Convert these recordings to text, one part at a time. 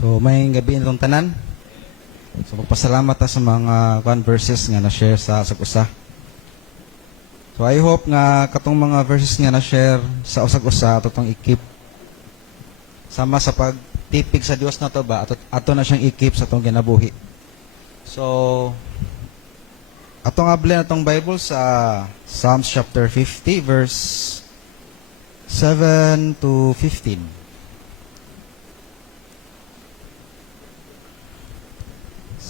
So, may gabi itong tanan. So, magpasalamat ta sa mga verses nga na-share sa usag-usa. So, I hope nga katong mga verses nga na-share sa usag-usa ato tong ikip. Sama sa pagtipig sa Dios na to ba, ato na siyang ikip sa tong ginabuhi. So, ato nga ablen atong Bible sa Psalms chapter 50 verse 7 to 15.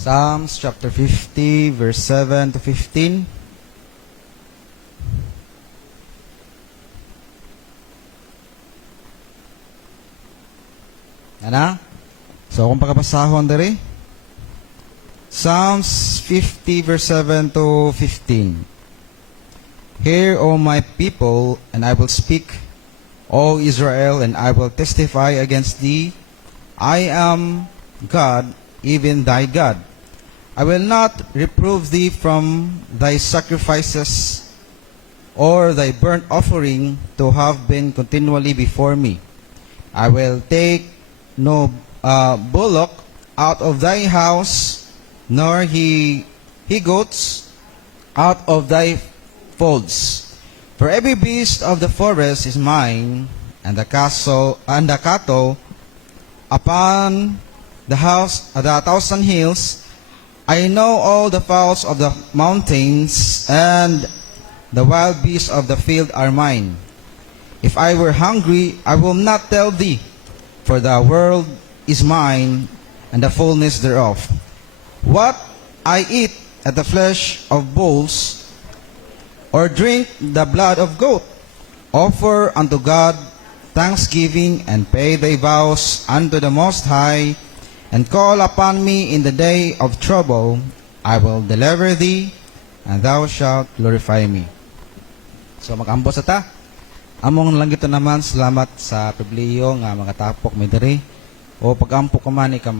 Psalms chapter 50 verse 7 to 15. Ana? So, kung pagkapasahon diri. Psalms 50 verse 7 to 15. Hear, O my people, and I will speak, O Israel, and I will testify against thee. I am God, even thy God. I will not reprove thee from thy sacrifices or thy burnt offering to have been continually before me. I will take no bullock out of thy house, nor he goats out of thy folds. For every beast of the forest is mine, and the cattle upon the 1,000 hills. I know all the fowls of the mountains, and the wild beasts of the field are mine. If I were hungry, I will not tell thee, for the world is mine, and the fullness thereof. What I eat at the flesh of bulls, or drink the blood of goat, offer unto God thanksgiving, and pay thy vows unto the Most High, and call upon me in the day of trouble. I will deliver thee, and thou shalt glorify me. So mag-ambos ta. Among lang gito naman, salamat sa Bibliyo nga mga tapok may diri. O pag-ampo ko man, ika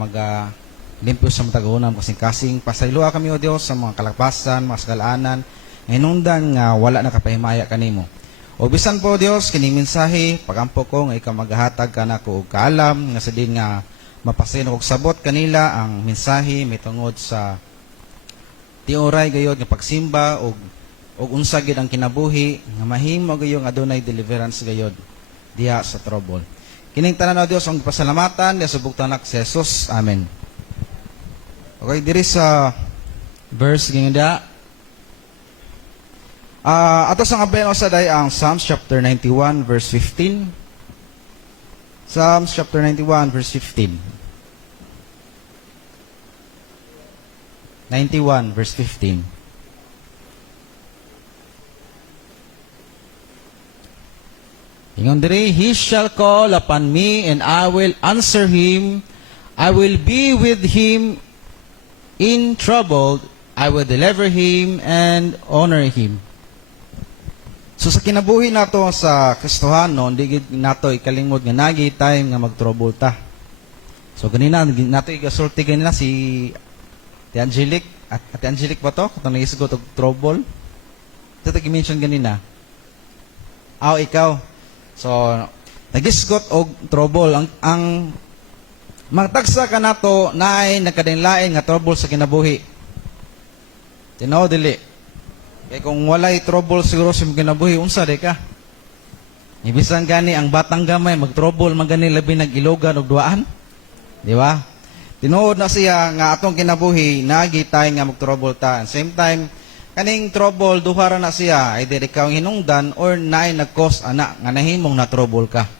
limpyo sa matagunam kasing-kasing. Pasaylua kami o Diyos sa mga kalakpasan, mga sagalaanan, inundan nga wala na kapahimaya kanimo. O bisan po Diyos, kining mensahe, pag-ampo ko nga ika maghatag ka na ko og kaalam, nga sa din nga mapasin og sabot kanila ang mensahe may tungod sa tiuray gayod nga pagsimba og unsa gid ang kinabuhi nga mahimo gayong adunay deliverance gayod diha sa trouble. Kining tanan o Dios ang pasalamatan diha sa bugtanak si Jesus. Amen. Okay, diri sa verse ginda ato sa ngaben o sa day ang Psalms chapter 91 verse 15. Psalms chapter 91 verse 15. 91 verse 15. Ingon diri, he shall call upon me and I will answer him. I will be with him in trouble. I will deliver him and honor him. So sa kinabuhi nato sa Kristohanon, di gid nato ikalimod nga nagi time nga mag-trouble ta. So ganina nato igasulti ganina si Ate Angelic, Ate Angelic ba to? Kung nag-isgot og trouble. Ito tag-mention ganina. Ikaw. So, nag-isgot og trouble. Ang magtagsa ka nato na ay nagkadinlain nga trouble sa kinabuhi. Tinaw dili. Kaya kung walay trouble siguro sa kinabuhi, unsa di ka? Ibisan gani ang batang gamay mag-trouble magani labi nag-ilogan og duaan. Di ba? Tinuod na siya nga atong kinabuhi nagitay nga mag-trouble ta. At same time, kaning trouble duhara na siya ay diri ka hinungdan or naay nag-cause ana nga nahimong na trouble ka.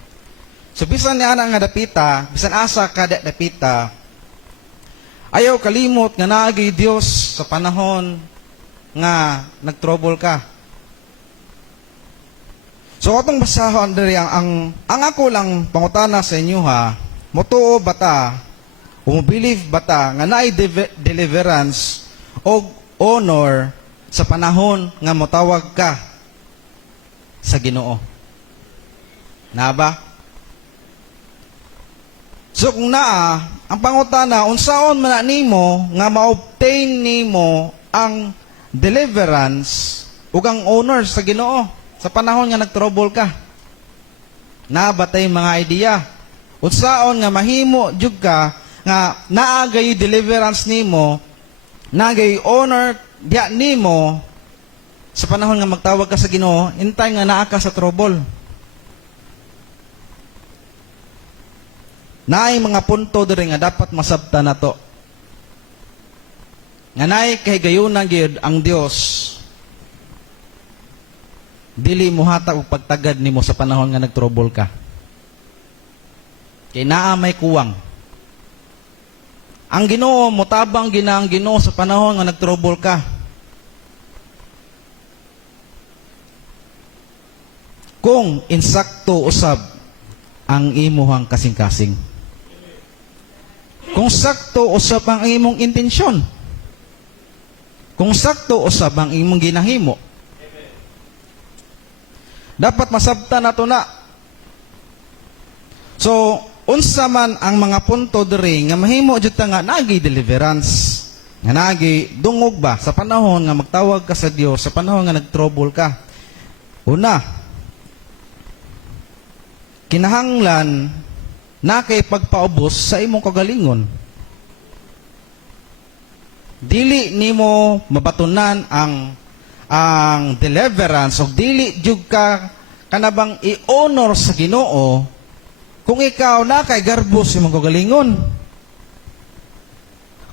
So bisan ni ana nga dapita, bisan asa ka dapita, ayaw kalimot nga naagi Dios sa panahon nga nag-trouble ka. So atong basahon diri ang ako lang pangutana sa inyo ha, motuo bata, believe bata nga naay deliverance o honor sa panahon nga motawag ka sa Ginoo? Na ba? So kung naa, ang pangutana, unsaon man na nimo nga ma-obtain nimo ang deliverance ug ang honor sa Ginoo sa panahon nga nag-trouble ka? Na batay mga idea? Unsaon nga mahimo jud ka nga naagay deliverance nimo, naagay honor diya nimo sa panahon nga magtawag ka sa Ginoo, intay nga naa ka sa trouble. Naay mga punto diri nga dapat masabtan nato. Nga naay kay gayunan gyud ang Dios. Dili mo hatag og pagtagad nimo sa panahon nga nagtrouble ka. Kay naa may kuwang. Ang Ginoo motabang ginaang Ginoo sa panahon nga nagtrouble ka. Kung insakto usab ang imuhang kasing-kasing. Kung sakto usab ang imong intensyon. Kung sakto usab ang imong ginahimo. Dapat masabtan nato na. So, unsa man ang mga punto diri nga mahimo jud ta nga nagi deliverance, nga nagi dungog ba sa panahon nga magtawag ka sa Dios, sa panahon nga nagtrouble ka. Una, kinahanglan na kay pagpaubos sa imong kagalingon. Dili nimo mabatunan ang deliverance o dili jud ka kanabang i-honor sa Ginoo kung ikaw na kay garbos imong kagalingon.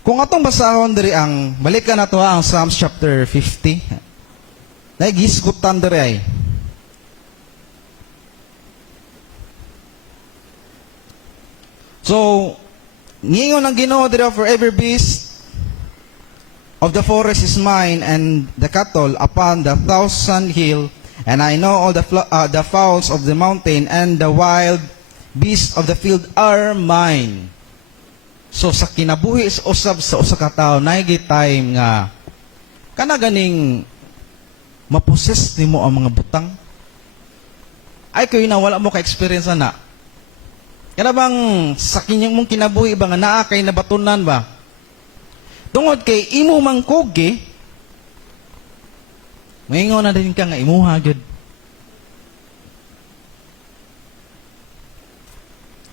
Kung atong basahon diri ang balikan nato ang Psalms chapter 50. Nagisgutan diri ay. So, ngingon ang Ginoo diri, for every beast of the forest is mine, and the cattle upon the thousand hill, and I know all the fowls of the mountain, and the wild beasts of the field are mine. So sa kinabuhi sa usab sa usa ka tawo, naigi time nga kana ganing maposes nimo ang mga butang. Ay kayo na wala mo ka experience na. Kana bang sa kinyang mong kinabuhi ba nga naa kay nabatunan ba? Tungod kay imo mangkogi, maingon na din ka nga imuha gyud.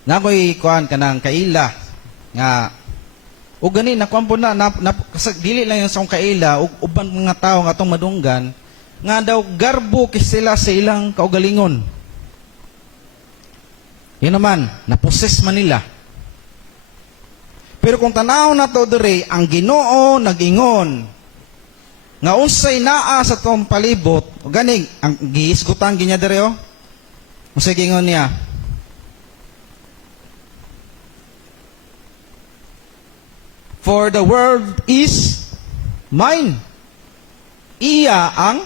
Nakoy kuan kanang kaila nga ug gani nakuan po na dili lang yung sa kaila ug uban mga tawo nga atong madunggan nga daw garbo kay sila sa ilang kaugalingon. Yun naman, naposes man nila. Pero kung tanaw na to diri, ang Ginoo nag-ingon nga unsay naa sa tong palibot, o ganing ang gihisgutan ginya diri o. Unsay gingon niya? For the world is mine. Iya ang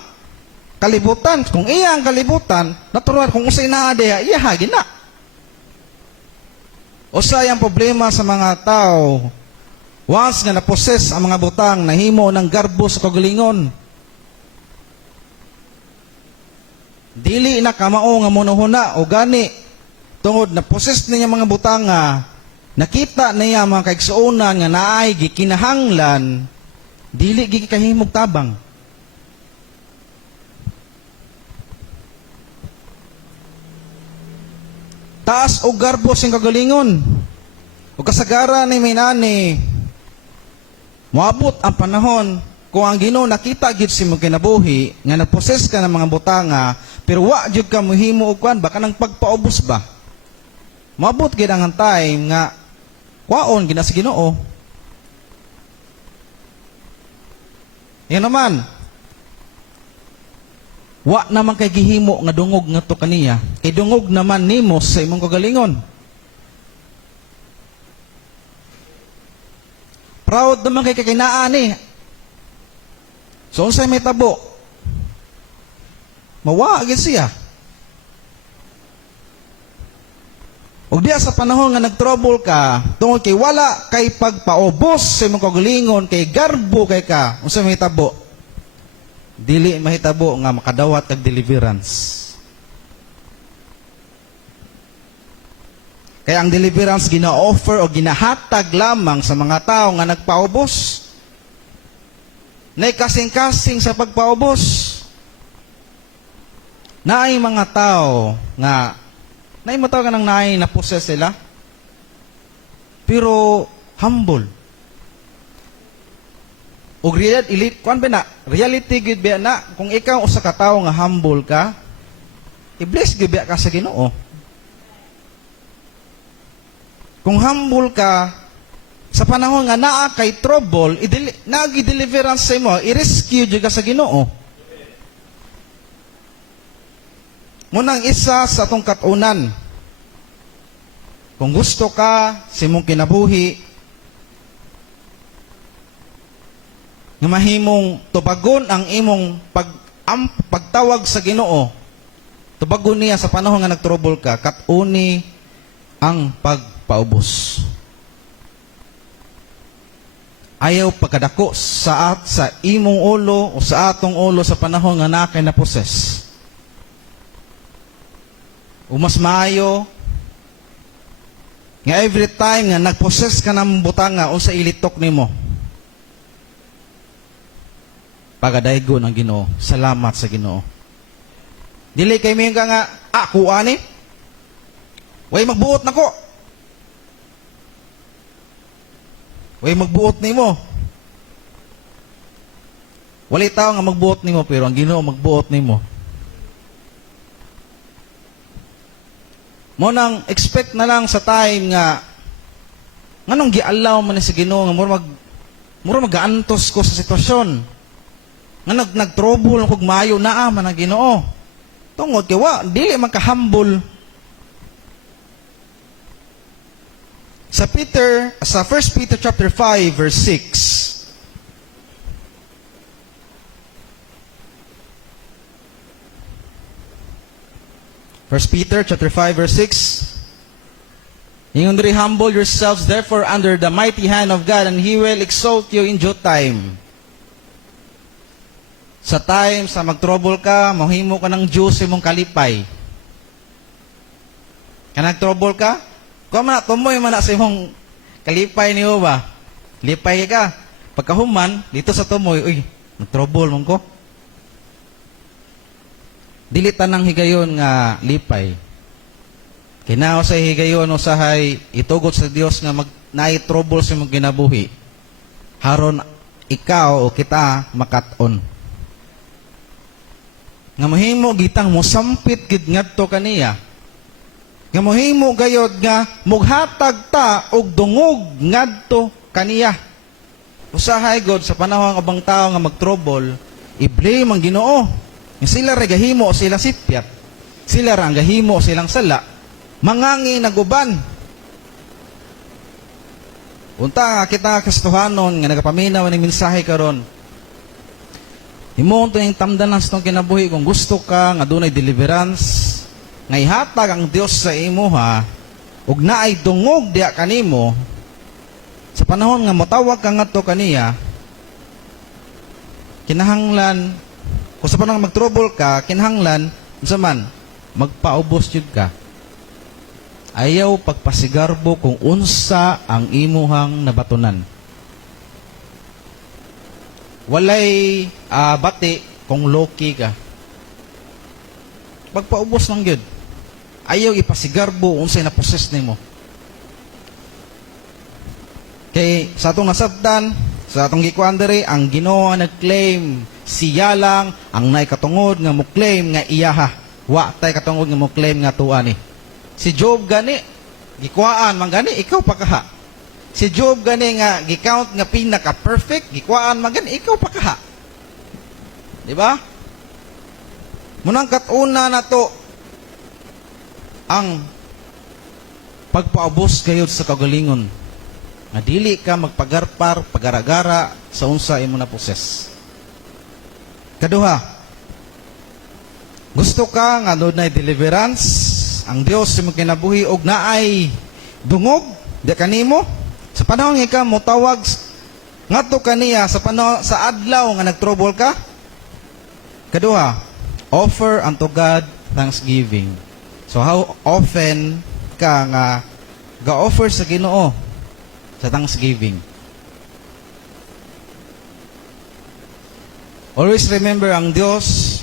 kalibutan. Kung iya ang kalibutan, natural kung unsay naa diha, iya hagin na. Usay ang problema sa mga tao, once nga naposes ang mga butang, nahimo ng garbo sa kagalingon. Dili na kamao nga monohuna o gani, tungod naposes niya mga butang nga, nakita niya mga kaigsuonan nga naay gikinahanglan, dili gikahimog tabang. Taas o garbo sing kagalingon. O kasagaran ni minani, moabot ang panahon kung ang Ginoo nakita gid si mong kinabuhi nga nagposes ka ng mga butanga, pero wa jud ka mohimo og kuan baka nang pagpaubos ba. Moabot gid ang time nga kwaon gina sa Ginoo. Yan naman. Wa naman kay gihimo nga dungog ngadto kaniya, kay dungog naman nimo sa imong kagalingon. Proud naman kay kakinaan ni. So unsay may tabo? Mawa gid siya. Og diya sa panahon nga nagtrouble ka, tungod kay wala kay pagpaubos sa imong kagalingon, kay garbo kay ka, unsay may tabo? Dili mahitabo nga makadawat kag deliverance. Kaya ang deliverance gina-offer o ginahatag lamang sa mga tao nga nagpaubos. Nay kasing-kasing sa pagpaubos. Naay mga tao nga naay mo tao ka nang naay naposes sila. Pero humble. Og reality gid ba na kung ikaw usa ka tawo nga humble ka, i-bless gid ba ka sa Ginoo. Kung humble ka sa panahon nga naa kay trouble, nagi-deliverance sa imo, i-rescue jud ka sa Ginoo. Munang isa sa atong katunan, kung gusto ka sa imong kinabuhi, nga mahimong tubagon ang imong pagtawag sa Ginoo, tubagon niya sa panahon nga nagtrouble ka, katuni ang pagpaubos. Ayaw pagkadako sa imong ulo o sa atong ulo sa panahon nga nakay na poses. O mas maayo nga every time nga nagposes ka ng butanga o sa ilitok nimo, pagadaygon ang Ginoo, salamat sa Ginoo. Dili kay mi nga ako ani, way magbuot nako. Way magbuot nimo. Walay tao nga magbuot nimo pero ang Ginoo magbuot nimo. Mo nang expect na lang sa time nga nganong gialaw man ni sa Ginoo nga mura magaantos ko sa sitwasyon. Nga nagtrouble kog maayo naa man ang Ginoo. Tungod kay wa dili man ka humble. Sa 1 Peter chapter 5 verse 6. 1 Peter chapter 5 verse 6. Ingon diri, humble yourselves therefore under the mighty hand of God, and He will exalt you in due time. Sa time sa magtrouble ka, mahimo ka ng Diyos imong kalipay. Ka nagtrouble ka, kung man tumoy man na sa imong kalipay niyo ba? Lipay ka. Pagkahuman, dito sa tumoy, uy, nagtrouble mong ko. Dili tanang higayon nga lipay. Kinaw sa higayon usahay itugot sa Dios nga naay-trouble sa imong ginabuhi. Haron ikaw o kita makat-on. Nga mahimo gitang mosampit gid ngadto kaniya. Nga mahimo gayod nga mughatag ta og dungog ngadto kaniya. Usahay god sa panahon nga abang tao nga magtrouble, i-blame ang Ginoo. Nga sila ra gahimo o silang sipyat. Sila ra ang gahimo o silang sala. Mangangi naguban. Unta kita kastuhanon nga nagapaminaw ng mensahe karon. Himo yung tamdanan sa itong kinabuhi kung gusto ka nga dunay deliverance, nga ihatag ang Dios sa imo ha, ug naay dungog diha kanimo, sa panahon nga motawag ka ngadto kaniya, kinahanglan, kung sa panahon magtrouble ka, kinahanglan, unsa man, magpaubos jud ka. Ayaw pagpasigarbo kung unsa ang imuhang nabatunan. Walay bati kung loki ka. Pagpaubos lang yun. Ayaw ipasigarbo unsay na poses nimo. Kay sa atong nasabtan, sa atong gikuan diri, ang Ginoo nag-claim siya lang ang naay katungod nga mo claim nga iyaha. Wa tay katungod nga mo claim nga tuwa ni. Si Job gani gikuan man gani ikaw pa kaha. Si Job gani nga gikount nga pinaka-perfect, gikuan man gani ikaw pa kaha. Di ba? Munang katuna na to ang pagpaubos gayud sa kagalingon. Nga dili ka magpagarpar, pagaragara sa unsa imo na poses. Kaduha, gusto ka nga dunay deliverance, ang Dios imong kinabuhi og naay dungog di kanimo sa panahon nga ka motawag ngadto kaniya sa panahon sa adlaw nga nagtrouble ka. Kaduha, offer unto God thanksgiving. So how often ka nga ga-offer sa Ginoo sa thanksgiving? Always remember ang Dios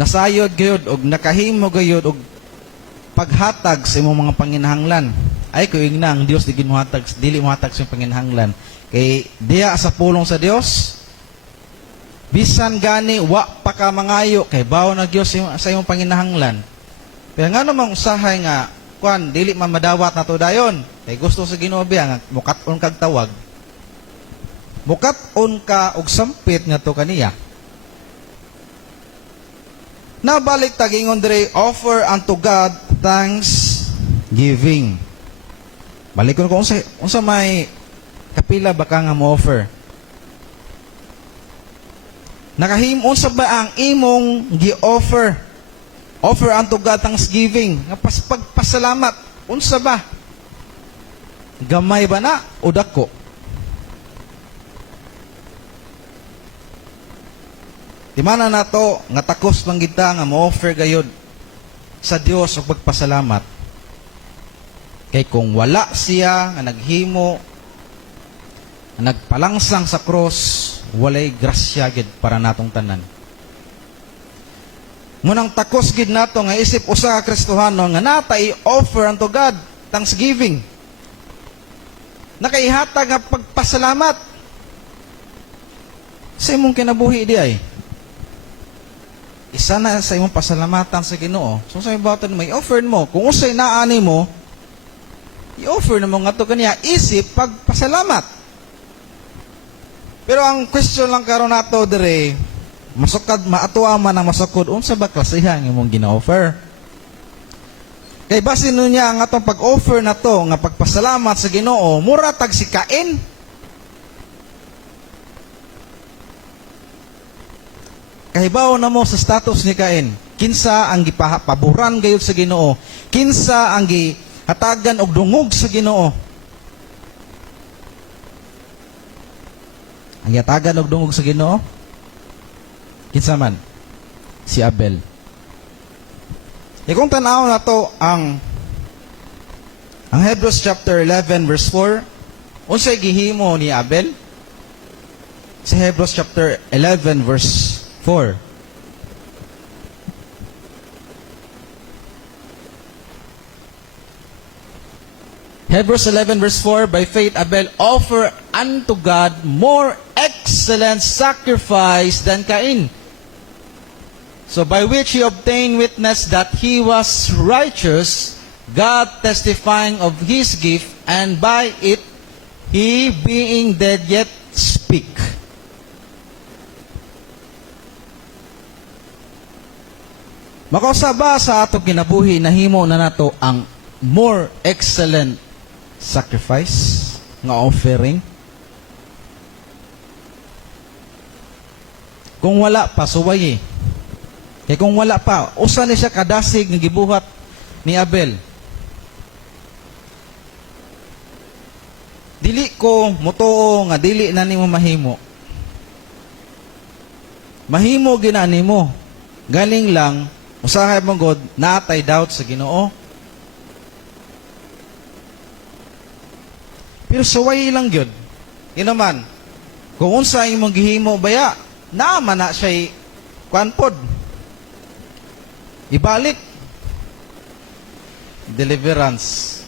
nasayod gayud og nakahimo gayud og paghatag sa imong mga panginahanglan. ay kuing na ang Dios dili muhatag sa panginahanglan. Kay diya sa pulong sa Dios, bisan gani wa pa ka mangayo kay bawo na Dios sa imong panginahanglan. Pero nga namang usahay nga kuan dili man madawat nato dayon. Kay gusto sa Ginoo biya nga mukat-on kag tawag. Mukat-on ka og sampit nga to kaniya. Nabalik tagingon dire, offer unto God thanksgiving. Balikon ko unsa may kapila ba ka nga mo offer? Nakahimon sa ba ang imong gi-offer? Offer unto God thanksgiving. Nga pagpasalamat. Unsa ba? Gamay ba na o dako? Di mana nato nga takos lang kita nga mo-offer gayud sa Dios og pagpasalamat. Kay kung wala siya nga naghimo, nga nagpalangsang sa cross, walay grasya gid para natong tanan. Munang takos gid nato nga isip usa ka Kristohano nga natay offer unto God thanksgiving. Nakaihatag nga pagpasalamat sa imong kinabuhi di ay. Isa na sa imong pasalamatan sa Ginoo. So sa ibatan mo, i-offer mo. Kung usay naani mo, i-offer na mo nga to kaniya, isip pagpasalamat. Pero ang question lang karon nato dire, masukad maatuwa man ang masukod, unsa ba klasihan ang imong gina-offer? Kay basin niya ang atong pag-offer na to, nga pagpasalamat sa Ginoo, mura tag si Cain. Kahibaw na mo sa status ni Cain. Kinsa ang gipaburan gayud sa Ginoo. Kinsa ang gihatagan og dungog sa Ginoo. Ang gihatagan og dungog sa Ginoo? Kinsa man? Si Abel. Kung tanaw na to ang Hebrews chapter 11 verse 4, unsay gihimo ni Abel? Sa Hebrews chapter 11 verse 4. Hebrews 11 verse 4, by faith Abel offered unto God more excellent sacrifice than Cain. So by which he obtained witness that he was righteous, God testifying of his gift, and by it he being dead yet speak. Makasaba sa atong kinabuhi, nahimo na nato ang more excellent sacrifice nga offering. Kung wala pa, suway eh. Kaya kung wala pa, usa ni siya kadasig nga gibuhat ni Abel. Dili ko mutuo nga dili na nimo mahimo. Mahimo ginani mo. Galing lang usahay mong God, natay doubt sa Ginoo. Pero suway lang yun. Yun naman, kung unsa imong gihimo baya, naman na siya'y kuanpod. Ibalik. Deliverance.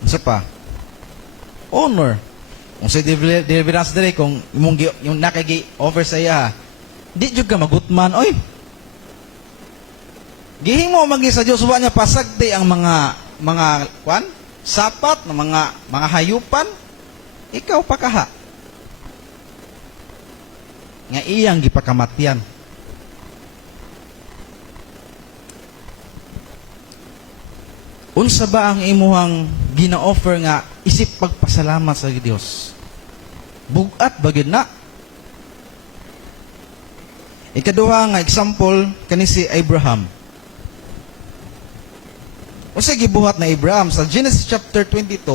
Unsa pa? Honor. Kung sa deliverance dere, kung yung nakagi-offer sa iya, di jud ka magutman, oy. Gihimo magi sa Dios wa niya pasagdi ang mga kwan, sapat na mga hayupan. Ikaw pa kaha. Nga iyang gipakamatyan. Unsa ba ang imuhang gina-offer nga isip pagpasalamat sa Dios? Bugat ba gyud na? Ikaduha nga example kani si Abraham. Unsa gibuhat na Abraham sa Genesis chapter 22,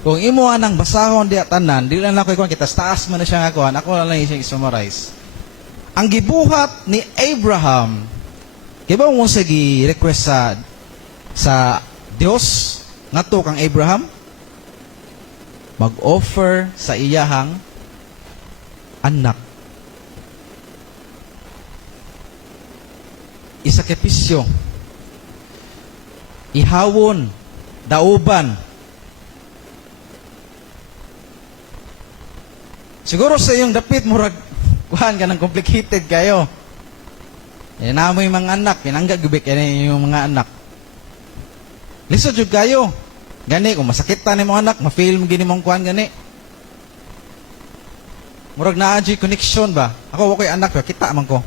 kung imo anang basahon diha tanan, dili lang ako ikuan kita taas man na siya nga kuan, ako lang isang summarize. Ang gibuhat ni Abraham, kay ba mo sa gi-request sa Dios ngadto kang Abraham mag-offer sa iyahang anak. Isakripisyo, ihawon, dauban, Siguro sa iyong dapit murag kuhan ka ng complicated kayo. Yan na mo yung mga anak, pinangga gubik yan yung mga anak. Lisod jud kayo. Gani kung masakitan ni mga anak, ma-feel mo gini mong kuhan gani. Murag naa jud connection ba? Ako wa koy anak pero kita man ko.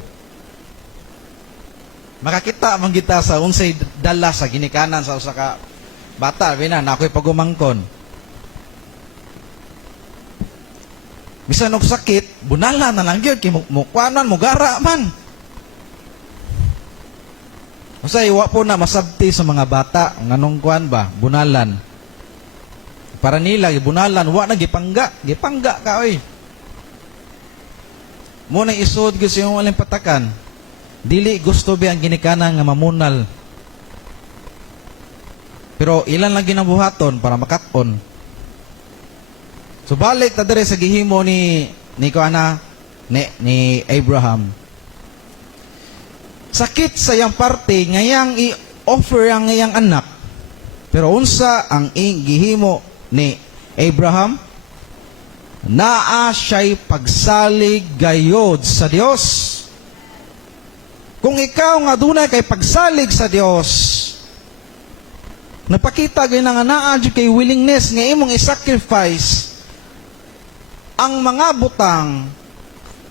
Makakita man kita sa unsay dala sa ginikanan sa usa ka bata, bina na ako'y pagumangkon. Bisan og sakit, bunala na lang gyud kay mukwanan mo gara man. Usay wa po na masabti sa mga bata nganong kuan ba, bunalan. Para nila bunalan wa na gipangga ka oy. Mo na isod gyud sa imong walang patakan. Dili gusto ba ang ginikanan nga mamunal. Pero ilan lang ginabuhaton para makat-on. So balik ta dire sa gihimo ni kuana ni Abraham. Sakit sa yang parte ngayang i-offer ang iyang anak. Pero unsa ang gihimo ni Abraham? Naa siya'y pagsalig gayod sa Dios. Kung ikaw nga dunay kay pagsalig sa Dios, napakita gyud nga naa jud kay willingness nga imong i-sacrifice ang mga butang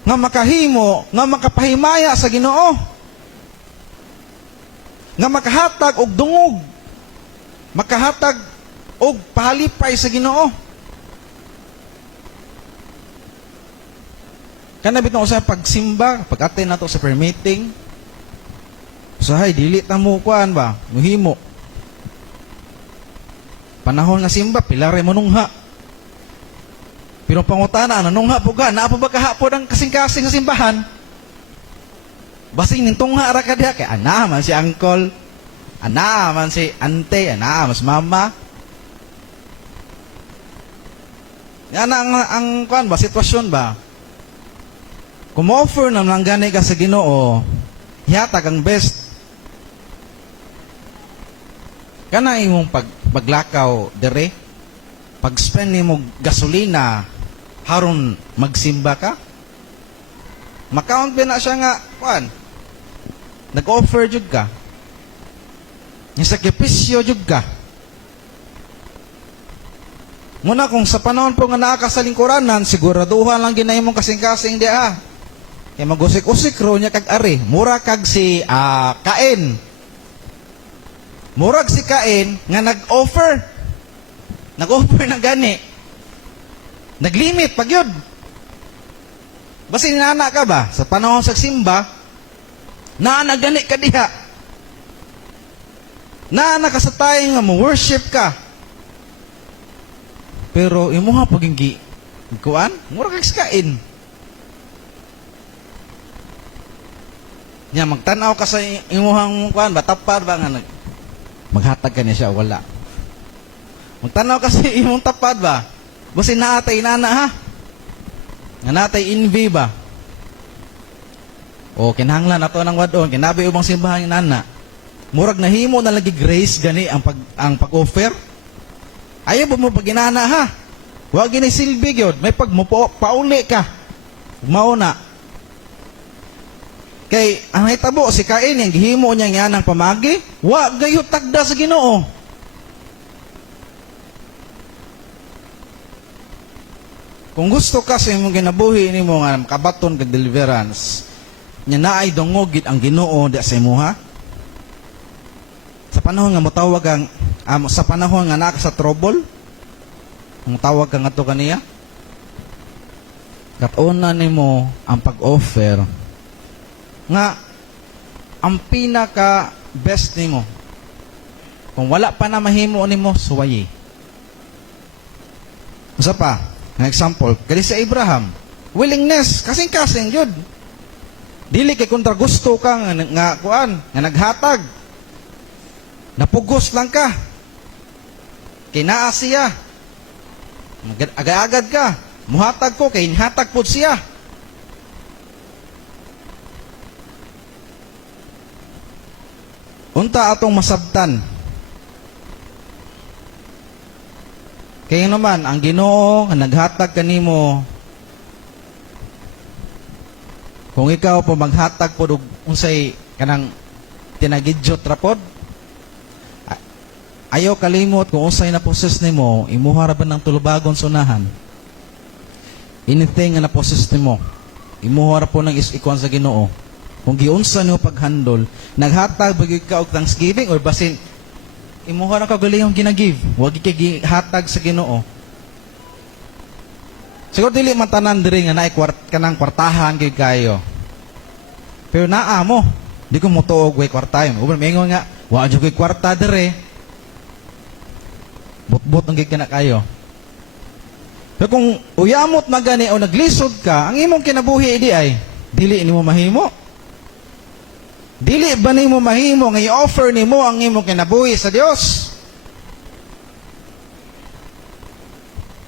nga makahimo, nga makapahimaya sa Ginoo, nga makahatag og dungog, makahatag og pahalipay sa Ginoo. Kana bitong usa pagsimba, pag-attend nato sa prayer meeting, usahay dili ta mo kuan ba, muhimo. Panahon nga simba, pilare mo nungha. Pero pangutana, nanungha po ka, naa po ba kahapon ang kasing-kasing sa simbahan? Basing nintungha ra ka diha, kay ana man si uncle, ana man si ante, ana mas mama. Yan ang kuan ba, sitwasyon ba? Kung offer na lang gani ka sa Ginoo, hihatag ang best. Kana imong paglakaw dire, pag-spend nimo gasolina haron magsimba ka. Makaunt ba na siya nga, kuan, nag-offer jud ka. Yung sakripisyo jud ka. Muna kung sa panahon po nga naa ka sa lingkuranan, siguraduhan lang ginay mong kasing-kasing di Kaya mag-usik-usik ro niya kag ari. Mura kag si Cain. Murag si Cain nga nag-offer. Nag-offer na gani. Naglimit pag yun. Basta ninana ka ba? Sa panahon sa simba, nagani ka diha. Ka sa tayo nga mo-worship ka. Pero imuha paging kuan, mura kag si Cain. Nya magtanaw ka sa imuhang kuan ba tapar ba nga maghatag ka niya siya wala. Magtanaw ka sa imong tapad ba? Basta naatay nana ha. Nga natay envy ba? O kinahanglan ato ng wadon, kinabi ubang simbahan ni nana. Murag nahimo na lagi grace gani ang pag-offer. Ayaw ba mo paginana ha? Wa gini silbi gyud, may pauli ka. Mauna. Kay ang hitabo si Cain yang gihimo niya nga nang pamagi, wa gayud tagda sa Ginoo. Kung gusto ka sa imong ginabuhi nimo nga makabaton kag deliverance, nya naay dungog gid ang Ginoo di sa imuha. Sa panahon nga motawag ang sa panahon nga naa ka sa trouble, motawag ka ngadto kaniya. Kat-una nimo ang pag-offer nga ang pinaka best nimo. Kung wala pa na mahimo nimo, suwayi. Usa pa, ang example, kali sa Abraham, willingness, kasing-kasing jud. Dili kay kontra gusto ka nga kuan, nga naghatag. Napugos lang ka. Kinaa siya. Agad-agad ka. Muhatag ko kay hatag pud siya. Unta atong masabtan. Kaya naman, ang Ginoo nga naghatag kanimo Kung ikaw po maghatag po og unsay kanang tinagidyot ra pod, ayaw kalimot kung unsay na poses nimo, imuha ra ba ng tulubagon sunahan. Anything nga na poses nimo, imuha ra po ng ikon sa Ginoo. Kung giunsa nimo paghandol, naghatag ba ka og thanksgiving or basin imuha ra ka galihong ginagive, wag kay gihatag sa Ginoo. Siguro dili man tanan diri nga naay kanang kwartahan gyud kayo. Pero naa mo, di ko mo tuog way kwartayon. Uban mingon nga, wa jud kay kwarta diri. Bot-bot ang gid kana kayo. Pero kung uyamot na gani o naglisod ka, ang imong kinabuhi di ay dili nimo mahimo. Dili ba nimo mahimo nga i-offer nimo ang imong kinabuhi sa Dios?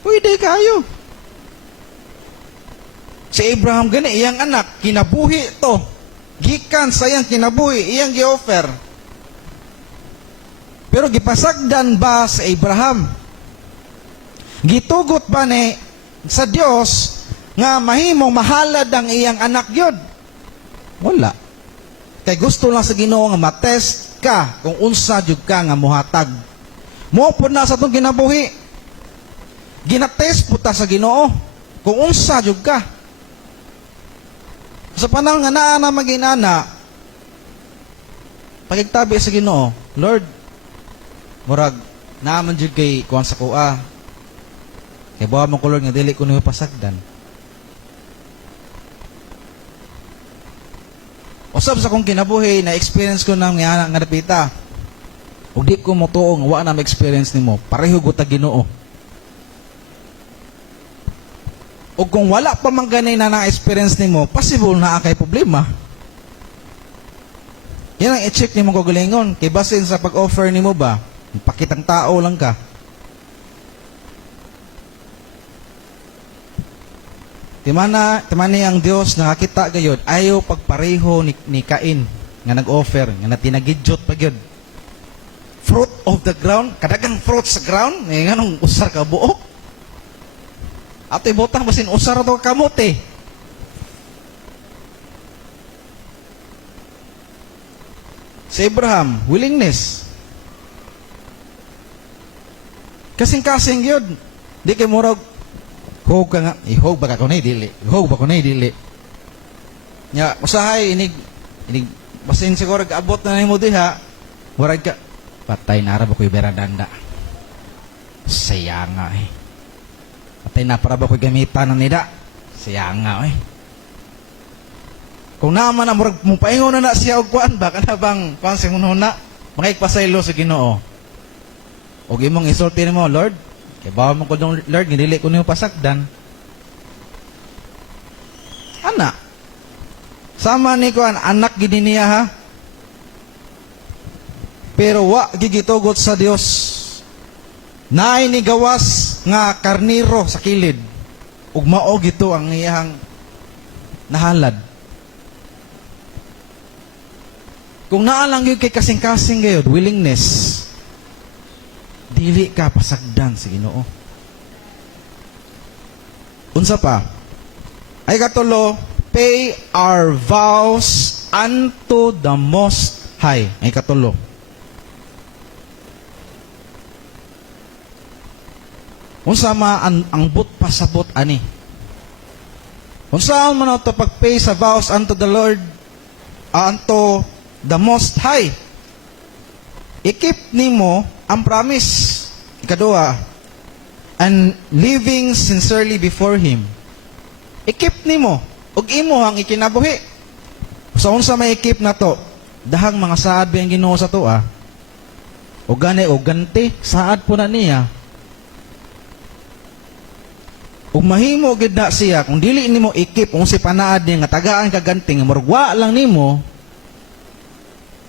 Pwede kayo. Si Abraham gani iyang anak kinabuhi to. Gikan sa iyang kinabuhi iyang gi-offer. Pero gipasagdan ba sa Abraham? Gitugot ba ni sa Dios nga mahimong mahalad ang iyang anak yun? Wala. Kay gusto lang sa Ginoo nga matest ka kung unsa jud ka nga muhatag. Mo pud na sa tong kinabuhi. Ginatest pud ta sa Ginoo kung unsa jud ka. Sa panahon nga naa na maginana, pagigtabi sa Ginoo, Lord, murag naaman jud kay kuan sa kuha. Kay bawa mo ko Lord nga dili ko niyo pasagdan. Usab sa kong kinabuhi na experience ko nang nga napita. Ug di ko motuo nga wa na ma-experience nimo, pareho gud ta Ginoo. O kung wala pa man ganay na na-experience nimo, possible na kay problema. Yan ang i-check nimo kagalingon. Kay basin sa pag-offer nimo ba, pakitang tao lang ka. Timana ang Dios nakakita gayod, ayaw pagpareho ni Cain nga nag-offer, nga natinagidyot pa gyud. Fruit of the ground, kadagang fruit sa ground, nga nung usar ka buok. Ato ibutang basin usar to kamote. Si Abraham, willingness. Kasing-kasing yun. Di kay murag, hog ka nga, ihog ba ka kunay dili. Ihog ba kunay dili. Nya, usahay, inig, basin siguro gaabot na nimo diha, murag ka, patay na arab ako'y beradanda. Sayang nga eh. Patay na para ba ko'y gamitan ng nida? Sayang nga eh. Kung naman na murag mong paingon na siya og kuan ba kana bang kuan sa na makikpasaylo sa Ginoo. Og imong isulti nimo, Lord, kay bawa mo ko dong Lord, gidili ko nimo pasagdan. Ana. Sama ni kuan anak gid niya ha. Pero wa gigitugot sa Dios. Naay ni gawas nga karniro sa kilid. Ug mao gito ang iyang nahalad. Kung naa lang gyud kay kasing-kasing gayud, willingness, dili ka pasagdan sa Ginoo. Unsa pa? Ay katulo, pay our vows unto the Most High. Ay katulo. Unsa ma ang but pasabot ani? Unsa man to pagpay sa vows unto the Lord, unto the Most High? Ikip nimo ang promise. Ikaduha, and living sincerely before Him. Ikip nimo ug imo ang ikinabuhi. Sa unsa may ikip na to? Dahang mga saad ang Ginoo sa to O gani o ganti saad po na niya. Ug mahimo gid na siya kung dili nimo ikip kung si panaad niya nga tagaan ka ganti nga murugwa lang nimo.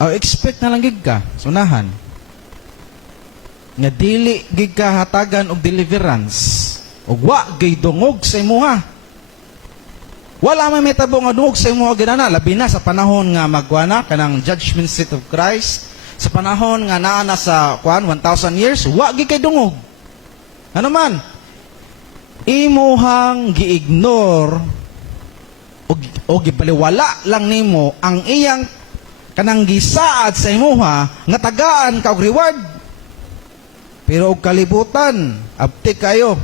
Expect na lang gid ka sunahan. Nga dili gid ka hatagan og deliverance. Ug wa gay dungog sa imuha. Wala may metabo nga dungog sa imuha gid ana labi na sa panahon nga magwana kanang judgment seat of Christ. Sa panahon nga naa na sa 1,000 years, wa gid kay dungog. Ano man? Imuhang gi-ignore o gibaliwala lang nimo ang iyang kanang gisaad sa imuha nga tagaan ka og reward. Pero og kalibutan, abtik kayo.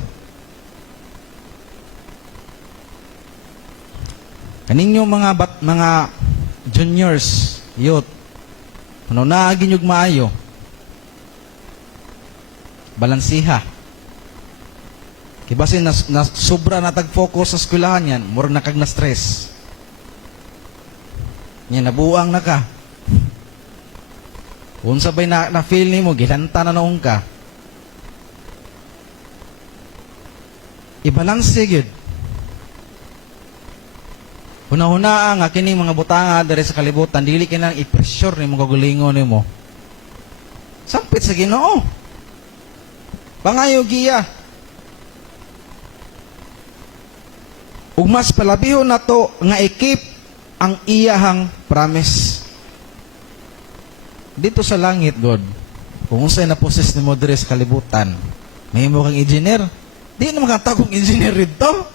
Kaninyo mga juniors, youth, ano na ginyog maayo? Balansiha. Kibasin na sobra na tag-focus sa eskwelahan yan, murag na kag na stress. Yan, nabuang na ka. Kung sabay na feel ni mo, gilanta na noong ka. Ibalanse yun. Huna-huna nga kining mga butanga dere sa kalibutan, dili kinang i-pressure ni mo kagulingon ni mo. Sampit sa Ginoo. Pangayo giya. Ug mas palabihon na to nga i-keep ang iyahang promise. Dito sa langit, God, kung unsay na poses ni mo dere sa kalibutan, mahimo kang engineer. Di naman kang tagong engineer rito.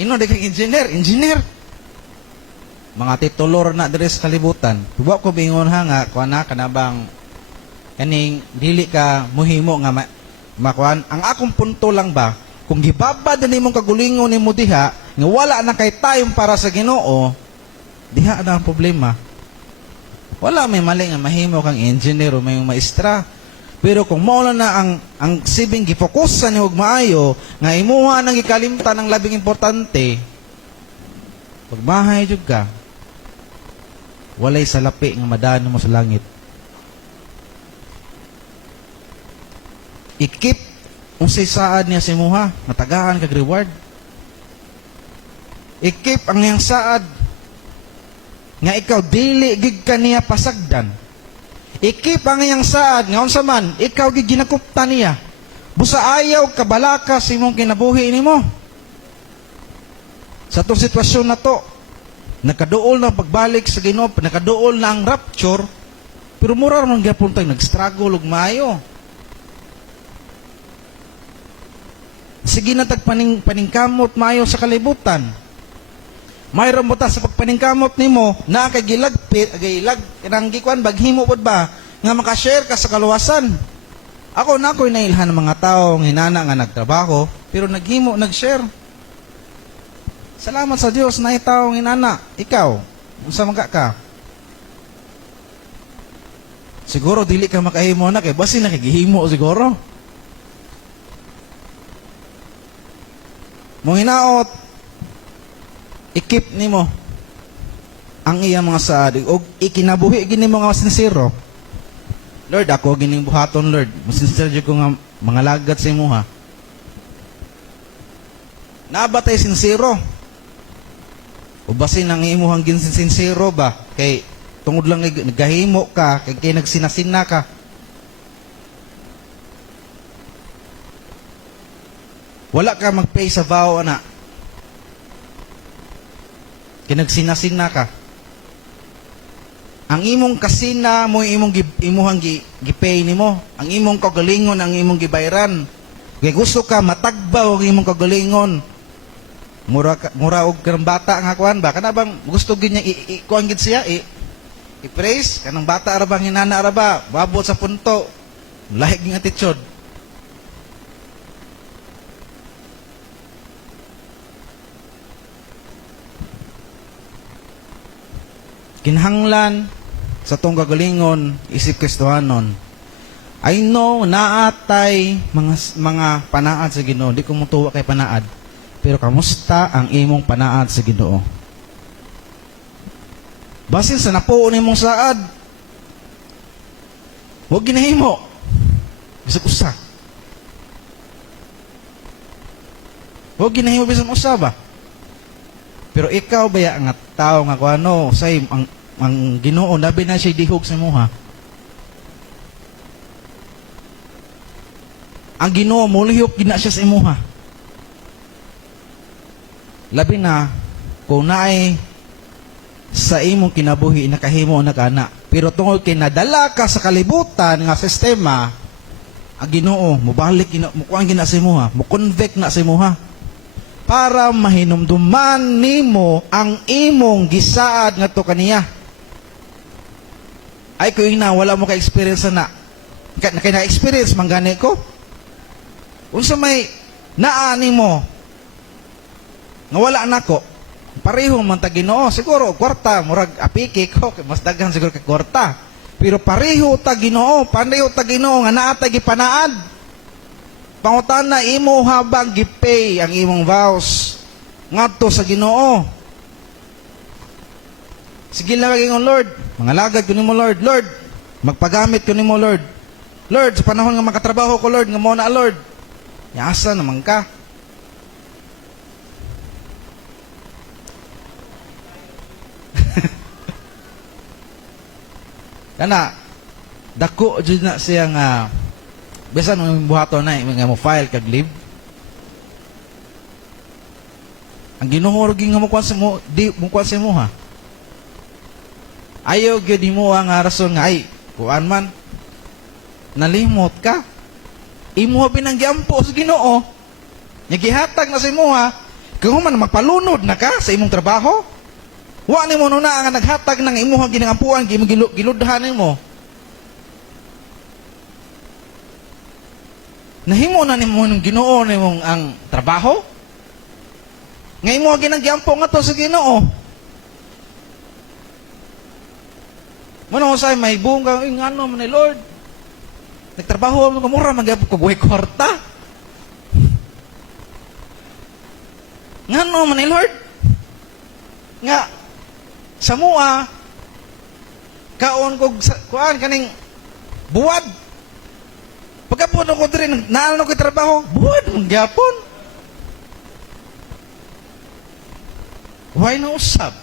Ino di kang engineer. Mga titulor na diri sa kalibutan. Tuwa ko bingon ha nga kuan na kanabang kaning dili ka muhimo nga makuan. Ang akong punto lang ba, kung gibabad na nimong kagulingon nimo diha nga wala na kay tayong para sa Ginoo, diha na ang problema. Wala may mali nga mahimo kang engineer o may maestra. Pero kung mao na ang sibing gifokusan ni og maayo nga imuha nang ikalimtan ang labing importante, pagmahay jud ka, walay salapi nga madaan mo sa langit. I-keep unsay saad niya sa imuha, matagaan kag reward. I-keep ang iyang saad nga ikaw dili gid kaniya pasagdan. I-keep ang iyang saad nga unsa man ikaw gid ginakuptan niya. Busa ayaw kabalaka sa imong kinabuhi nimo. Sa tong sitwasyon na to, nakaduol na pagbalik sa Ginoo, nakaduol na ang rapture, pero mura man gyapon tay nag-struggle ug maayo. Sige na paningkamot maayo sa kalibutan. Mayroon mo ta sa pagpaningkamot nimo na kay gilagpit, kanang gikuan baghimo pod ba nga maka-share ka sa kaluwasan. Ako na ko'y nailhan ng mga tao ng hinana nga nagtrabaho, pero nag-share. Salamat sa Diyos na itaw ng hinana. Ikaw, unsa man ka? Siguro dili ka makahimo na kay basi nakigihimo siguro. Mong hinaot, i-keep nimo ang iyang mga saad o ikinabuhi gini mga sincero. Lord, ako gining buhaton, Lord. Masincere ko nga mga lagat sa imuha. Nabatay sincero. O basin ang imuhang ginsincero ba? Kay tungod lang nagahimo ka, kay nagsinasina ka. Wala ka mag-pay sa vow, ana. Kinagsinasina ka. Ang imong kasina mo imuhang gipay nimo. Ang imong kagalingon ang imong gibayran. Kay gusto ka matagbaw ang imong kagalingon. Mura og kanang bata nga kuan ba? Kana bang gusto gid niya kuan gid siya i-praise kanang bata ra bang hinana ra ba? Babot sa punto. Lahig ng attitude. Kinhanglan sa tong kagalingon isip Kristohanon. I know naatay mga panaad sa Ginoo. Di ko mutuwa kay panaad. Pero kamusta ang imong panaad sa Ginoo? Basin sa napuo nimong saad. Huwag ginahimo. Bisag usa. Huwag ginahimo bisag usa ba? Pero ikaw baya nga tao nga kuano say ang Ginoo labi na siya dihog sa imuha. Ang Ginoo mulihok gina siya sa imuha. Labi na kung naay sa imong kinabuhi nakahimo na kana. Pero tungod kay nadala ka sa kalibutan nga sistema, ang Ginoo mubalik mukuan gina sa imuha, mo convict na sa imuha. para mahinumduman nimo ang imong gisaad ngadto kaniya. Ay ko ina wala mo ka experience na. Kay na experience man gani ko. Unsa may naa nimo nga wala nako. Pareho man ta Ginoo, siguro kwarta murag apiki ko kay mas daghan siguro kay kwarta. Pero pareho ta Ginoo nga naa ta gipanaad. Pangutana imo habang gipay ang imong vows ngadto sa Ginoo. Sige lang kang Lord, mangalagad ko nimo Lord, Lord, magpagamit ko nimo Lord. Lord, sa panahon nga makatrabaho ko Lord, nga mo na Lord. Yasa naman ka. Kana dako jud na siya nga bisan mo buhaton na nga mo file kag leave. Ang Ginoo ug nga mo kwan sa mo di mo kwan sa mo ha. Ayaw gyud mo ang rason nga ay kuan man nalimot ka. Imo binanggiampo sa Ginoo. Nya gihatag na sa imo ha. Kung man magpalunod na ka sa imong trabaho, wa nimo na nga naghatag ng imong ginangampuan giludhan nimo. Nahimo na nimo ng Ginoo nimong ang trabaho? Nga imo ginanggiampo nga to sa Ginoo. Mano say may buong ka ngano man ni Lord. Nagtrabaho mo mura magyapon ko buhay kwarta. Ngano man ni Lord? Nga sa mua kaon kog kuan kaning buwad. Pagkapon ko diri naano ko trabaho, buwad mong gyapon. Why no usab?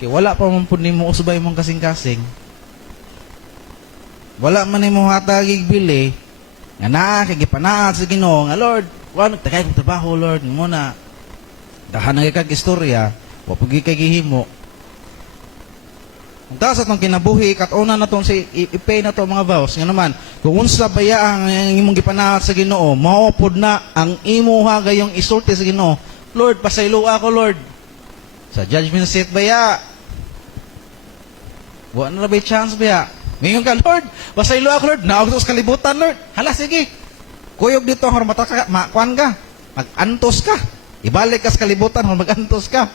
Kay wala pa man pud nimo usbay mong kasing-kasing. Wala man nimo hatagig bili nga naa kay gipanaad sa Ginoo nga Lord, wa nagtagay kong trabaho Lord, mo na dahan na kag istorya, wa pud kay gihimo. Ang taas atong kinabuhi, katuna na itong ipay na itong mga vows. Nga naman, kung unsa baya ang imong gipanahat sa Ginoo, maupod na ang imuha gayong isulti sa Ginoo. Lord, pasaylo ako, Lord. Sa judgment seat baya. Wa na ba'y chance baya. Ngayon ka, Lord, pasaylo ako, Lord. Naog sa kalibutan, Lord. Hala, sige. Kuyog dito, makuan ka. Mag-antos ka. Ibalik ka sa kalibutan, mag-antos ka.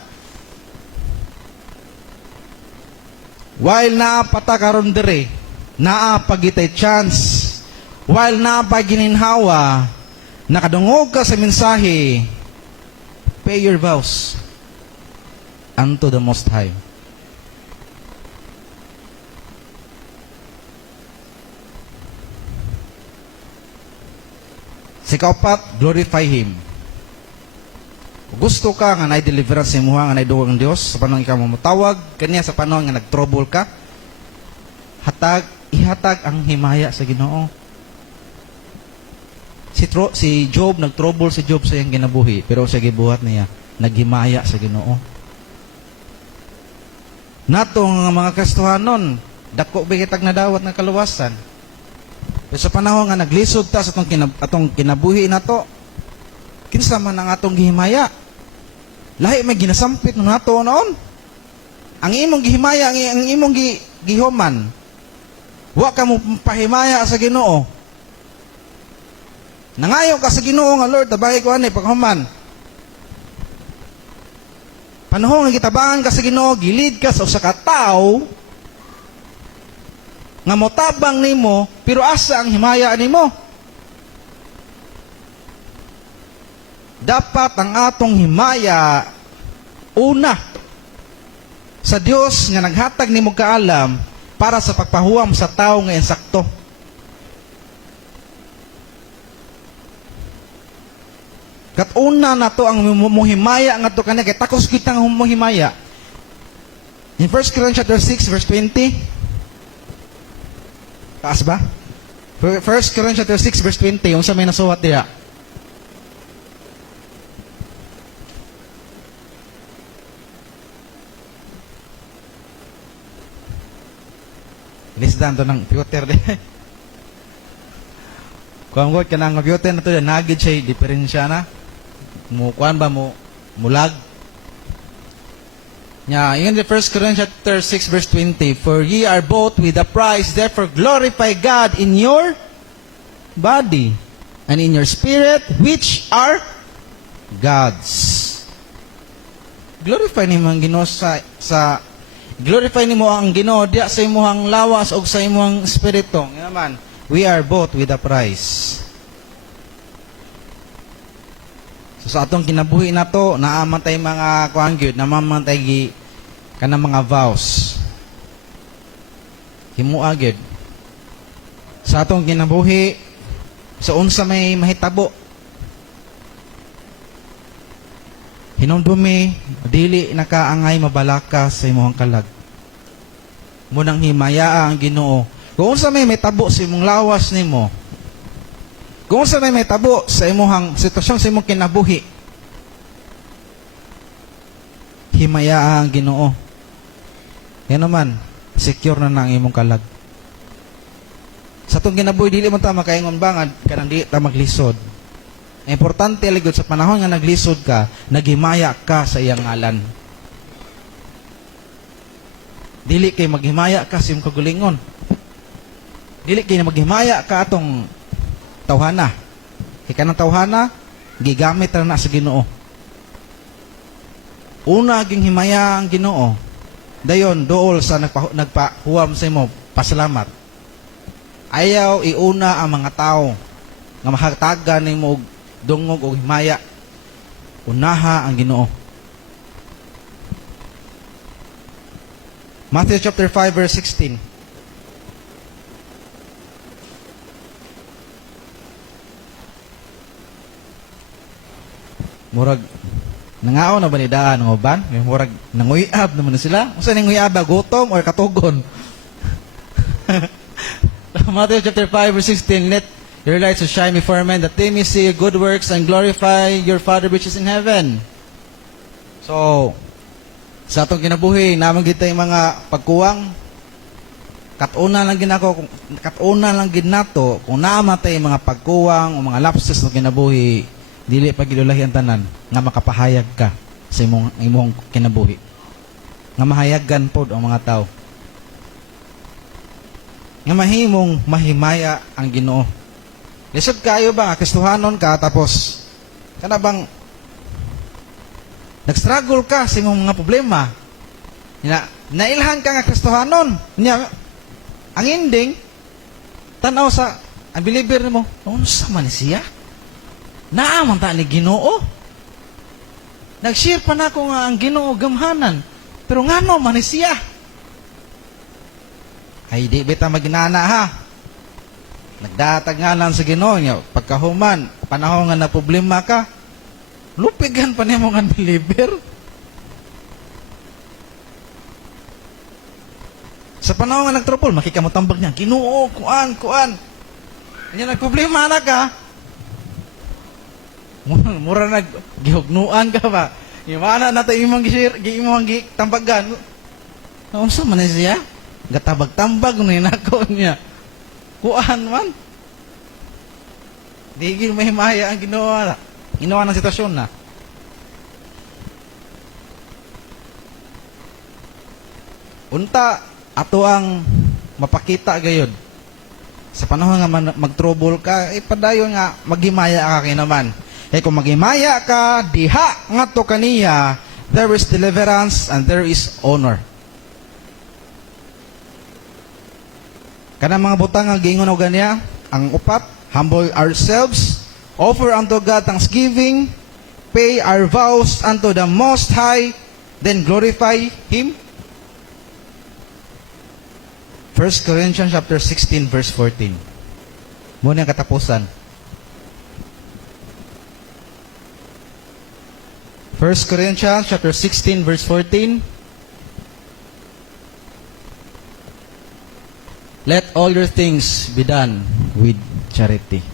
While naapata karon dire, naapagitay chance, while naapagininhawa, nakadungog ka sa mensahe, pay your vows unto the Most High. Sa kaupat, glorify Him. Gusto ka nga na deliverance sa imuha nga na iduwa ng Dios sa panahon ikaw mamutawag kaniya sa panahon nga nagtrouble ka, ihatag ang himaya sa Ginoo. Si Job nagtrouble si Job sa iyang ginabuhi pero sa gibuhat niya naghimaya sa Ginoo. Natong mga Kristohanon dako bigitag na dawat nga kaluwasan. Pero sa panahon nga naglisod ta sa atong kinabuhi nato, kinsa man ang atong gihimaya? Lahi may ginasampit no nato noon. Ang imong gihimaya, ang imong gihuman. Wa ka mo pahimaya sa Ginoo. Nangayo ka sa Ginoo nga Lord, tabay ko ani paghuman. Panahon nga gitabangan ka sa Ginoo, gilid ka sa usa ka tawo nga motabang nimo, pero asa ang himaya nimo? Dapat ang atong himaya una sa Dios nga naghatag nimo kaalam para sa pagpahuwam sa tao nga insakto. Kat una na to ang muhimaya nga to kanya kay takos kitang muhimaya. In 1 Corinthians chapter 6 verse 20. Taas ba? 1 Corinthians chapter 6 verse 20, yung sa may nasuwat diya. Inisdan to ng computer din. Kung ang ka ng computer na to, nagid siya, diferensya na. Kuan ba mo mulag. Nya, in the 1 Corinthians chapter 6 verse 20, for ye are bought with a price, therefore glorify God in your body and in your spirit, which are God's. Glorify nimo ang Ginoo sa glorify nimo ang Ginoo diya sa imong lawas o sa imong espiritu. Nga naman, we are bought with a price. So sa atong kinabuhi na to, naamantay mga kuan gyud, namamantay kanang mga vows. Himua gyud. Sa atong kinabuhi, sa unsa may mahitabo, hinumdumi, dili nakaangay mabalaka sa imong kalag. Munang himaya ang Ginoo. Kung unsa may tabo sa imong lawas nimo, kung unsa may tabo sa imong sitwasyon sa imong kinabuhi, himaya ang Ginoo. Yan naman, secure na ang imong kalag. Sa itong kinabuhi, dili man ta makaingon bangad, kanang di ta maglisod. Importante ligod sa panahon nga naglisod ka, naghimaya ka sa iyang ngalan. Dili kay maghimaya ka sa iyong kagulingon. Dili kay maghimaya ka atong tawhana. Kay kanang tawhana, gigamit na sa Ginoo. Una ging himaya ang Ginoo. Dayon dool sa nagpahuwam sa imo pasalamat. Ayaw iuna ang mga tao nga mahatagan nimo og dungog o himaya. Unaha ang Ginoo. Matthew chapter 5 verse 16. Murag nangaon na ba ni daan ng uban? Murag nanguyab naman na sila. Unsa ning nguyab, gutom or katugon? Matthew chapter 5 verse 16, let your light so shine before men, that they may see your good works and glorify your Father which is in heaven. So, sa atong kinabuhi, naman kita yung mga pagkuwang, katuna lang ginato, kung naamatay yung mga pagkuwang o mga lapses ng kinabuhi, dili pagilulahi ang tanan, nga makapahayag ka sa imong kinabuhi. Nga mahayagan po ang mga tao. Nga mahimong mahimaya ang Ginoo. Lisod kayo ba, Kristohanon ka, tapos, kana bang, nag-struggle ka sa imong mga problema, nailhan ka nga Kristohanon, ang ending, tanaw sa, ang believer mo, ano sa man siya? Naaman ta ni Ginoo. Nag-share pa na ako nga ang Ginoo gamhanan, pero nga no, man siya. Ay, di bita maginana ha. Nagdatag nga lang sa Ginoo niya, pagkahuman, panahon nga na problema ka, lupigan pa niya mga believer. Sa panahon nga nagtrouble, makikamutambag niya, Ginoo, kuan. Kanya nagproblema na ka, mura naggihugnuan ka ba? Imana na tayo imong tambagan. Naunsa man na siya? Gatabag-tambag na inako niya. Kuan man. Digil mahimaya ang ginawa ng sitwasyon na. Unta, ato ang mapakita gayod. Sa panahon nga mag-trouble ka, padayon nga maghimaya ka kay naman. Kung maghimaya ka, diha nga to kaniya, there is deliverance and there is honor. Kanang mga butang nga giingon og ganiya, ang upat, humble ourselves, offer unto God thanksgiving, pay our vows unto the Most High, then glorify Him. 1 Corinthians chapter 16 verse 14. Muna ang katapusan. 1 Corinthians chapter 16 verse 14. Let all your things be done with charity.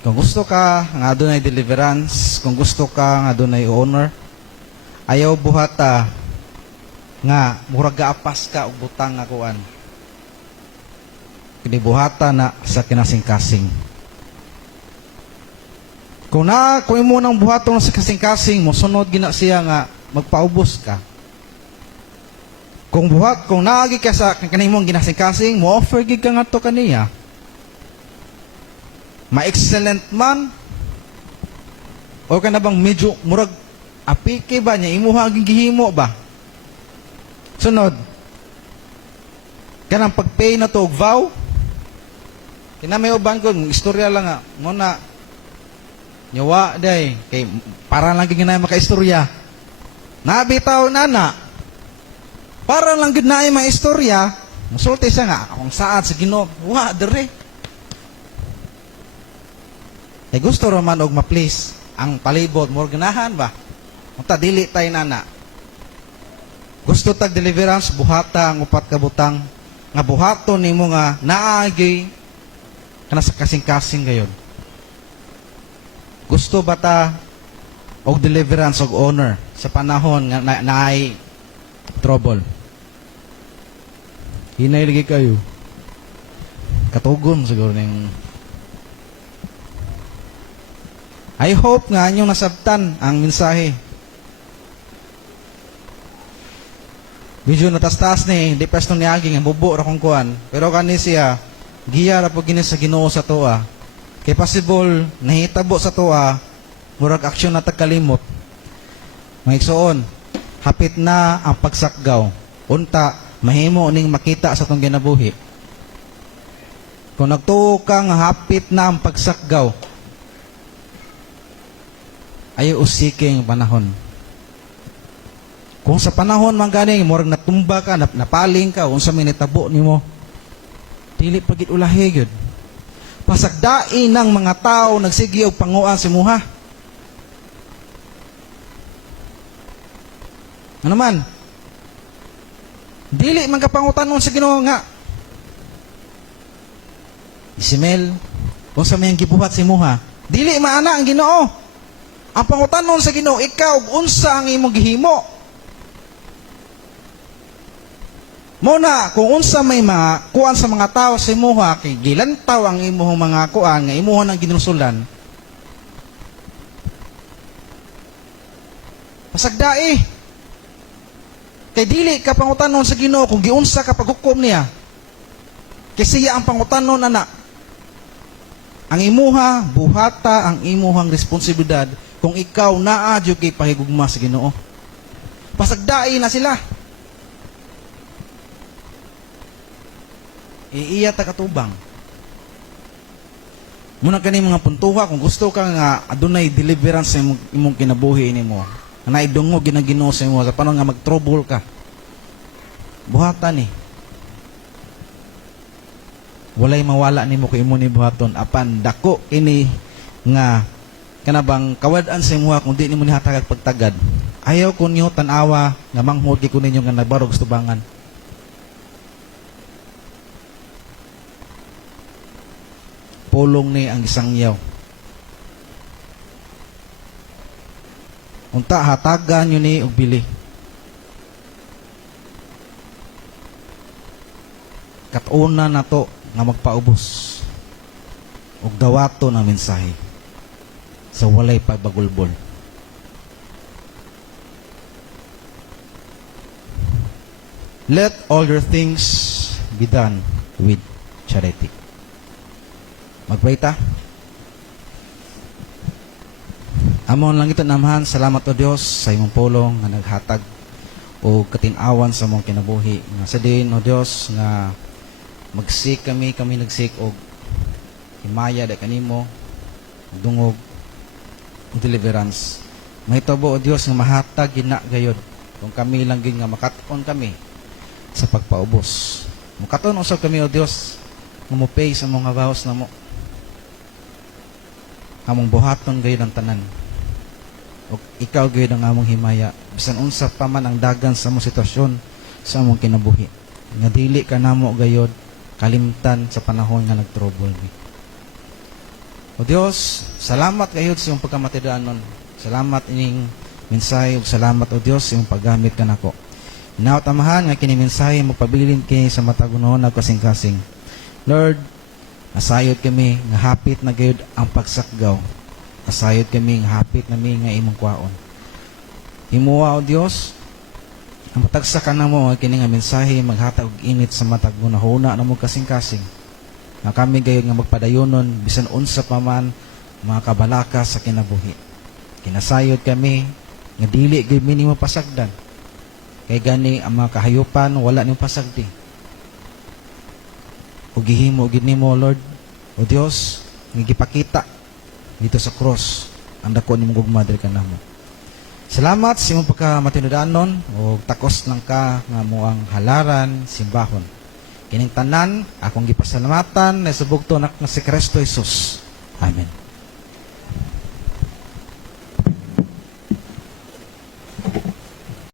Kung gusto ka nga adunay deliverance, kung gusto ka nga adunay honor, ayaw buhata nga murag gaapas ka og butang nga kuan. Kini buhata na sa kinasing-kasing. Kung imo nang buhaton sa kasing-kasing mo, sunod gina siya nga magpaubos ka. Kung naagi ka sa kanimong ginasing-kasing, mo offer gid ka nga to kaniya. Ma-excellent man, o ka na bang medyo murag apike ba niya, imuha ang gihimo ba? Sunod, kanang pag-pay na to og vow, kinamay uban ko, istorya lang nga, muna, nyawa day, kay para lang gid na maka-istorya. Nabitaw na, para lang gid na mga istorya, musulti siya nga, akong saad sa Ginoo, wa, dere. Kay gusto raman og ma-please ang palibot, mo ganahan ba? Unta dili tay nana. Gusto tag deliverance, buhata ang upat ka butang, nga buhaton nimo nga naagi kana sa kasing-kasing gayon. Gusto ba ta og deliverance og honor sa panahon nga naay trouble? Hinay lagi kayo. Katugom siguro ning I hope nga inyong nasabtan ang mensahe. Medyo natastas ni, di pas nung niaging, bubo ra kong kuan. Pero kani siya, giya ra po gini sa Ginoo sa toa. Kay possible, nahitabo sa toa, murag aksyon na tagkalimot. Maigsoon, hapit na ang pagsakgaw. Unta, mahimo ning makita sa tong ginabuhi. Kung nagtuo ka nga hapit na ang pagsakgaw, ayaw usiking panahon. Kung sa panahon man ganing, murag natumba ka, napaling ka, kung sa minitabo ni mo, dili pagit ulahi yun. Pasagdain ng mga tao, nagsigi og panguan si muha. Ano man? Dili man kapangutanon sa Ginoo nga. Isimel, kung sa mayang gibuhat si muha, dili maana ang Ginoo. Ang pangutanon sa Ginoo, ikaw, unsa ang imong gihimo? Muna, kung unsa may mga kuan sa mga tao sa imuha, kay gilantaw ang imuhang mga kuan, nga imuha ng ginusulan, pasagdai. Kay dili ka pangutanon sa Ginoo kung giunsa ka paghukom niya. Kay siya ang pangutanon, anak. Ang imuha, buhata ang imuhang responsibilidad kung ikaw naadyo kay pahigugma sa Ginoo. Pasagdai na sila. Iya ta katubang. Muna kani mga puntuha, kung gusto ka nga adunay deliverance sa imong kinabuhi nimo, na idungog ginang Ginoo sa imo sa panon nga mag-trouble ka. Buhatan ni. Walay mawala nimo kay imo ni buhaton apan dako kini nga kanabang kawad-an sa imuha kung di nimo nihatagag pagtagad. Ayaw kunyo tanawa nga manghod kay kuninyo nga nagbarog sa tubangan. Pulong ni ang isang yaw. Unta hatagan nyo ni og bili. Katuna na to nga magpaubos og dawato na mensahe sa walay pagbagulbol. Let all your things be done with charity. Magpray ta. Amon lang ito namahan, salamat o Diyos sa imong pulong nga naghatag o katinawan sa mong kinabuhi. Nga sa din o Diyos nga magsik kami nagsik o himaya da kanimo, dungog, o deliverance. Mahitabo o Diyos nga mahatag gina gayod kung kami lang gin nga makaton kami sa pagpaubos. Makaton usab kami o Diyos nga mo pay sa mga vows na mo. Among buhaton gayud ang tanan. O ikaw gayud ang among himaya. Bisan unsa pa man ang dagan sa among sitwasyon sa among kinabuhi. Nga dili ka namo gayud kalimtan sa panahon nga nagtrouble. O Dios, salamat gayud sa iyong pagkamatidanon. Salamat ining mensahe ug salamat o Dios sa iyong paggamit kanako. Inautamahan nga kini mensahe magpabilin kini sa matag unahon kasing-kasing. Lord, nasayod kami nga hapit na gayud ang pagsakgaw. asayod kami hapit nami nga imong kwaon. Himuwa o Dios, ang matagsa ka na mo kini nga mensahe maghatag og init sa matag mo nahuna na mo kasing-kasing. Nga kami gayud nga magpadayonon bisan unsa pa man mga kabalaka sa kinabuhi. Kinasayod kami nga dili gyud mi nimo pasagdan. Kay gani ang mga kahayupan wala nimo pasagdi. Ug gihimo gid nimo Lord o Dios nga gipakita dito sa cross ang dako nimong gugma diri kanamo. Salamat sa imong pagkamatinudanon o takos lang ka nga moang halaran simbahon. Kining tanan akong gipasalamatan na sa bugto nak nga si Kristo Jesus. Amen.